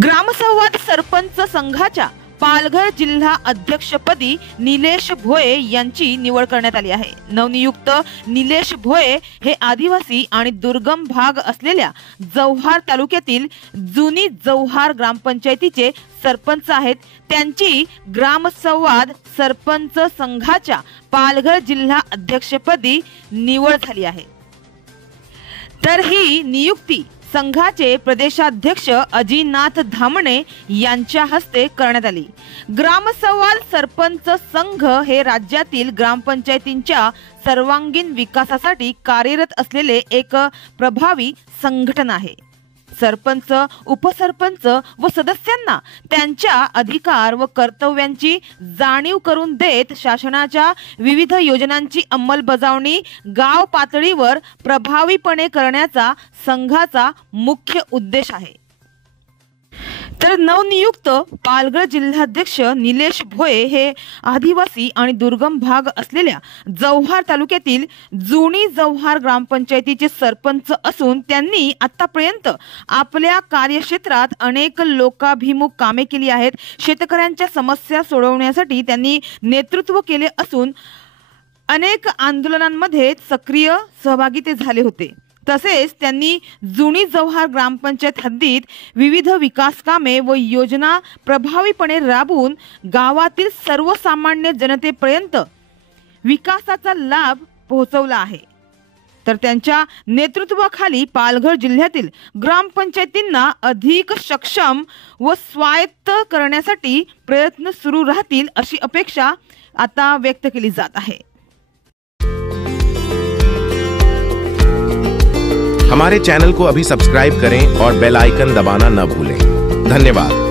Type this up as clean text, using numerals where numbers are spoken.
ग्रामसंवाद सरपंच संघाच्या पालघर जिल्हा अध्यक्षपदी निलेश भोये यांची निवड करण्यात आली आहे। नवनियुक्त निलेश भोये हे आदिवासी आणि दुर्गम भाग असलेल्या जव्हार तालुक्यातील जुनी जव्हार ग्रामपंचायतीचे सरपंच आहेत। त्यांची ग्रामसंवाद सरपंच संघाच्या पालघर जिल्हा अध्यक्षपदी निवड झाली आहे। तर ही नियुक्ती संघाचे प्रदेशाध्यक्ष अजिनाथ धामणे यांच्या हस्ते करण्यात आली। ग्रामसंवाद सरपंच संघ हे राज्यातील ग्रामपंचायतींच्या सर्वांगीण विकासासाठी कार्यरत असलेले एक प्रभावी संघटन आहे। सरपंच, उपसरपंच व सदस्यांना त्यांच्या अधिकार व कर्तव्यांची जाणीव करून देत शासनाच्या विविध योजनांची अंमलबजावणी गाव पातळीवर प्रभावीपणे करण्याचा संघाचा मुख्य उद्देश आहे। तर नवनियुक्त पालघर जिल्हाध्यक्ष निलेश भोये हे आदिवासी आणि दुर्गम भाग असलेल्या जव्हार तालुक्यातील जुनी जव्हार ग्रामपंचायतीचे सरपंच असून त्यांनी आतापर्यंत आपल्या कार्यक्षेत्रात अनेक लोकाभिमुख कामे केली आहेत। शेतकऱ्यांच्या समस्या सोडवण्यासाठी त्यांनी नेतृत्व केले असून अनेक आंदोलनांमध्ये सक्रिय सहभागी ते झाले होते। तसेच त्यांनी जुनी जव्हार ग्रामपंचायत हद्दीत विविध विकास कामे व योजना प्रभावीपणे राबवून गावातील सर्वसामान्य जनतेपर्यंत विकासाचा लाभ पोहोचवला आहे। तर त्यांच्या नेतृत्वाखाली पालघर जिल्ह्यातील ग्रामपंचायतींना अधिक सक्षम व स्वायत्त करण्यासाठी प्रयत्न सुरू राहतील अशी अपेक्षा आता व्यक्त केली जात आहे। हमारे चैनल को अभी सब्सक्राइब करें और बेल आइकन दबाना न भूलें। धन्यवाद।